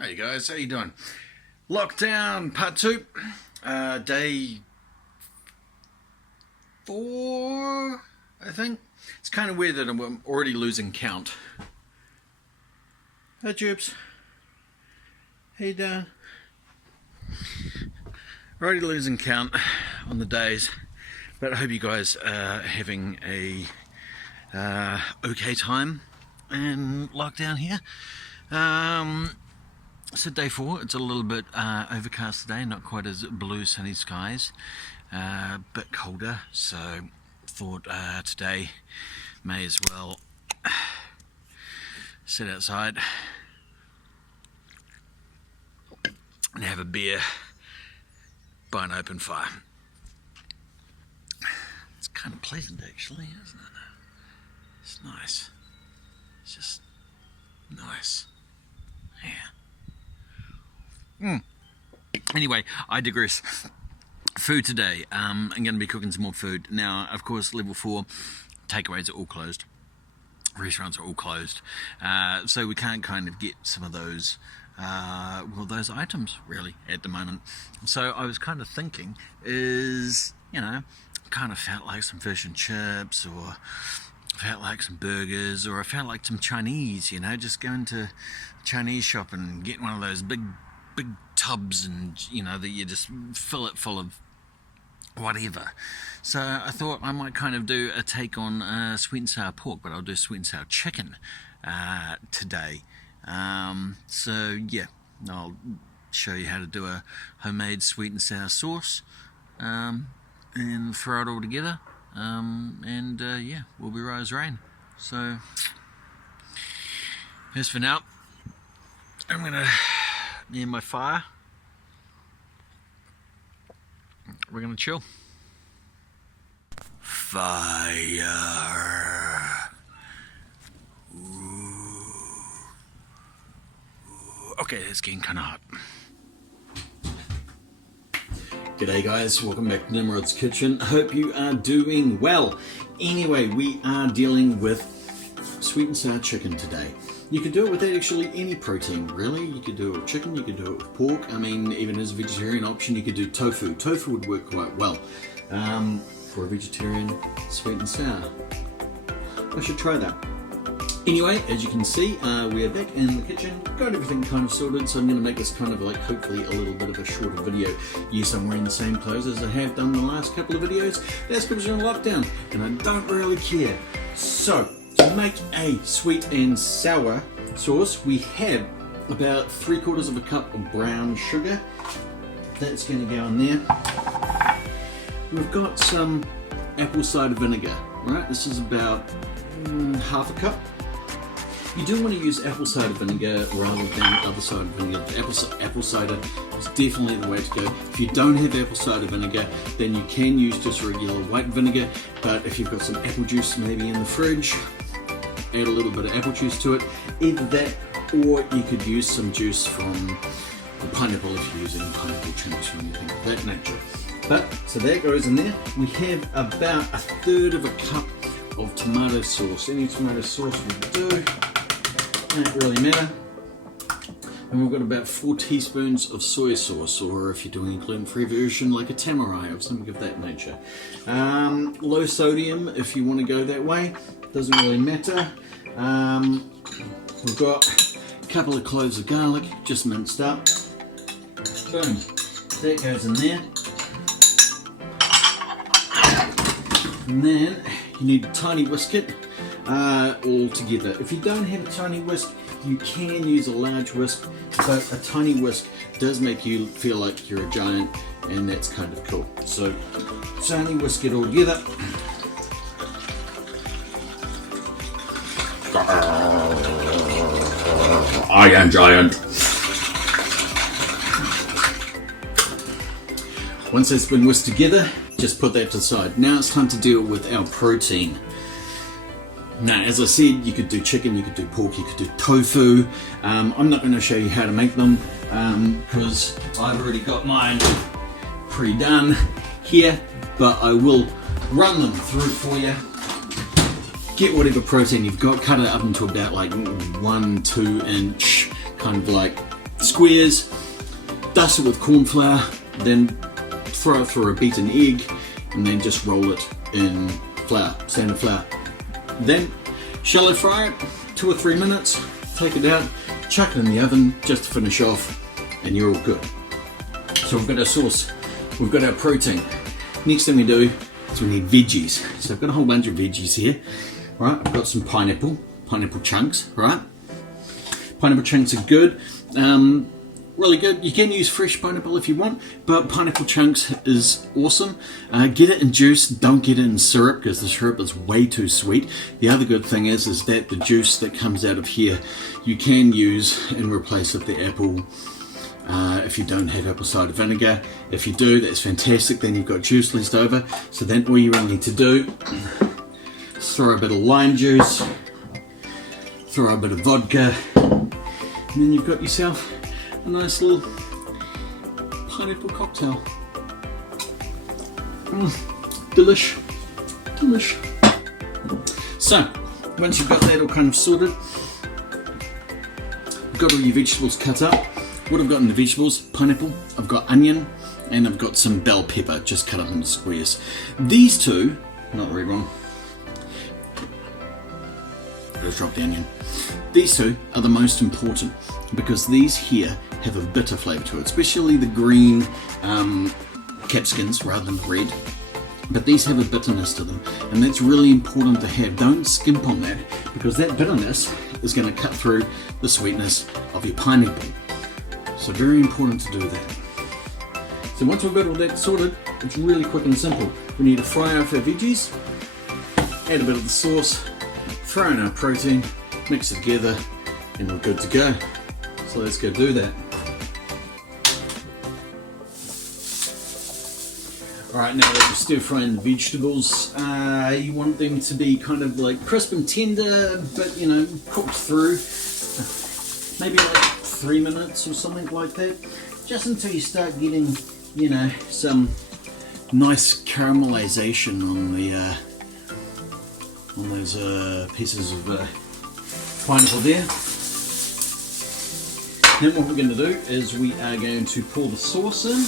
Hey guys, how you doing? Lockdown part 2, day 4, I think. It's kind of weird that I'm already losing count. Hi Jubes. How you doing? Already losing count on the days, but I hope you guys are having a okay time in lockdown here. So day 4, it's a little bit overcast today, not quite as blue sunny skies, a bit colder, so thought today may as well sit outside and have a beer by an open fire. It's kind of pleasant actually, isn't it? It's nice. It's just nice. Yeah. Anyway, I digress. Food today. I'm going to be cooking some more food. Now, of course, level 4 takeaways are all closed. Restaurants are all closed. So we can't kind of get some of those, those items really at the moment. So I was kind of thinking kind of felt like some fish and chips, or felt like some burgers, or I felt like some Chinese, just going to a Chinese shop and getting one of those big tubs, and that you just fill it full of whatever. So I thought I might kind of do a take on sweet and sour pork, but I'll do sweet and sour chicken today. So yeah, I'll show you how to do a homemade sweet and sour sauce, and throw it all together, yeah, we'll be right as rain. So as for now, I'm gonna near my fire. We're gonna chill. Fire. Ooh. Okay, it's getting kind of hot. G'day guys, welcome back to Nimrod's Kitchen. Hope you are doing well. Anyway, we are dealing with sweet and sour chicken today. You could do it with actually any protein, really. You could do it with chicken, you could do it with pork. I mean, even as a vegetarian option, you could do tofu. Tofu would work quite well for a vegetarian sweet and sour. I should try that. Anyway, as you can see, we are back in the kitchen, got everything kind of sorted, so I'm going to make this kind of like, hopefully, a little bit of a shorter video. Yes, I'm wearing the same clothes as I have done the last couple of videos. That's because we're in lockdown, and I don't really care. So, to make a sweet and sour sauce, we have about 3/4 of a cup of brown sugar. That's going to go in there. We've got some apple cider vinegar, right? This is about half a cup. You do want to use apple cider vinegar rather than other cider vinegar. Apple cider is definitely the way to go. If you don't have apple cider vinegar, then you can use just regular white vinegar. But if you've got some apple juice maybe in the fridge, add a little bit of apple juice to it. Either that, or you could use some juice from pineapple if you're using pineapple chunks or anything of that nature. But, so that goes in there. We have about 1/3 of a cup of tomato sauce. Any tomato sauce will do. Don't really matter. And we've got about 4 teaspoons of soy sauce, or if you're doing a gluten-free version like a tamarai or something of that nature. Low sodium if you want to go that way. Doesn't really matter. We've got a couple of cloves of garlic just minced up. Boom. That goes in there. And then you need a tiny whisk all together. If you don't have a tiny whisk, you can use a large whisk, but a tiny whisk does make you feel like you're a giant, and that's kind of cool. So tiny whisk it all together. I am giant. Once that's been whisked together, just put that to the side. Now it's time to deal with our protein. Now, as I said, you could do chicken, you could do pork, you could do tofu. I'm not going to show you how to make them because I've already got mine pre-done here, but I will run them through for you. Get whatever protein you've got, cut it up into about like 1-2 inch kind of like squares, dust it with corn flour, then throw it through a beaten egg, and then just roll it in flour, standard flour. Then shallow fry it 2 or 3 minutes, take it out, chuck it in the oven just to finish off, and you're all good. So we've got our sauce, we've got our protein. Next thing we do is we need veggies. So I've got a whole bunch of veggies here. Right, I've got some pineapple chunks, right? Pineapple chunks are good, really good. You can use fresh pineapple if you want, but pineapple chunks is awesome. Get it in juice, don't get it in syrup because the syrup is way too sweet. The other good thing is that the juice that comes out of here, you can use and replace with the apple. If you don't have apple cider vinegar. If you do, that's fantastic, then you've got juice left over. So then all you really need to do is throw a bit of lime juice, throw a bit of vodka, and then you've got yourself a nice little pineapple cocktail. Delish. So, once you've got that all kind of sorted, you've got all your vegetables cut up. What I've got in the vegetables, pineapple, I've got onion, and I've got some bell pepper, just cut up into squares. These two, not very wrong. Let's drop the onion. These two are the most important because these here have a bitter flavour to it, especially the green capsicums rather than the red. But these have a bitterness to them, and that's really important to have. Don't skimp on that because that bitterness is going to cut through the sweetness of your pineapple. So very important to do that. So once we've got all that sorted, it's really quick and simple. We need to fry off our veggies, add a bit of the sauce, throw in our protein, mix it together, and we're good to go. So let's go do that. Alright, now that we're stir frying the vegetables, you want them to be kind of like crisp and tender, but you know, cooked through. Maybe like 3 minutes or something like that, just until you start getting, you know, some nice caramelization on the on those pieces of pineapple there. Then what we're going to do is we are going to pour the sauce in.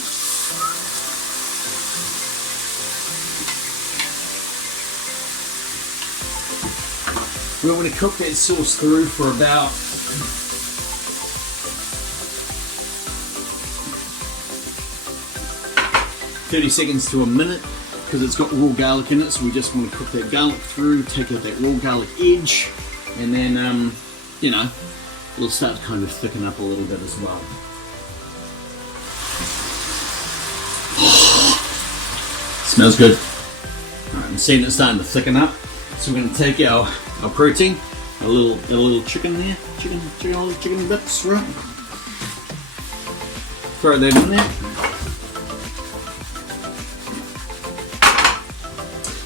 We want to cook that sauce through for about 30 seconds to a minute because it's got raw garlic in it, so we just want to cook that garlic through, take out that raw garlic edge, and then, you know, it'll start to kind of thicken up a little bit as well. Smells good. Alright, I'm seeing it starting to thicken up, so we're going to take our protein, a little chicken there, chicken bits, right? Throw that in there.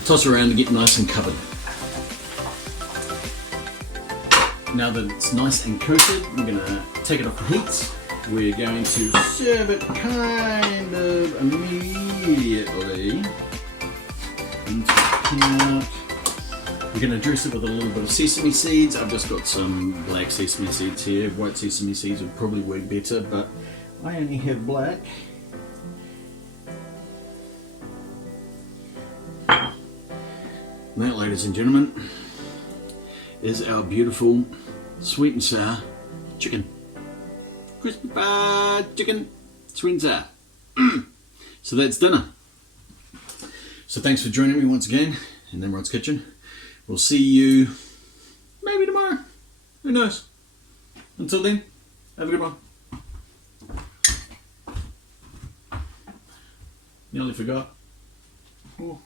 Toss around to get nice and covered. Now that it's nice and coated, we're going to take it off the heat. We're going to serve it kind of immediately. We're going to dress it with a little bit of sesame seeds. I've just got some black sesame seeds here. White sesame seeds would probably work better, but I only have black. That, ladies and gentlemen, is our beautiful sweet and sour chicken. Crispy fried chicken, sweet and sour. So that's dinner. So thanks for joining me once again in Nimrod's Kitchen. We'll see you maybe tomorrow. Who knows? Until then, have a good one. Nearly forgot. Oh.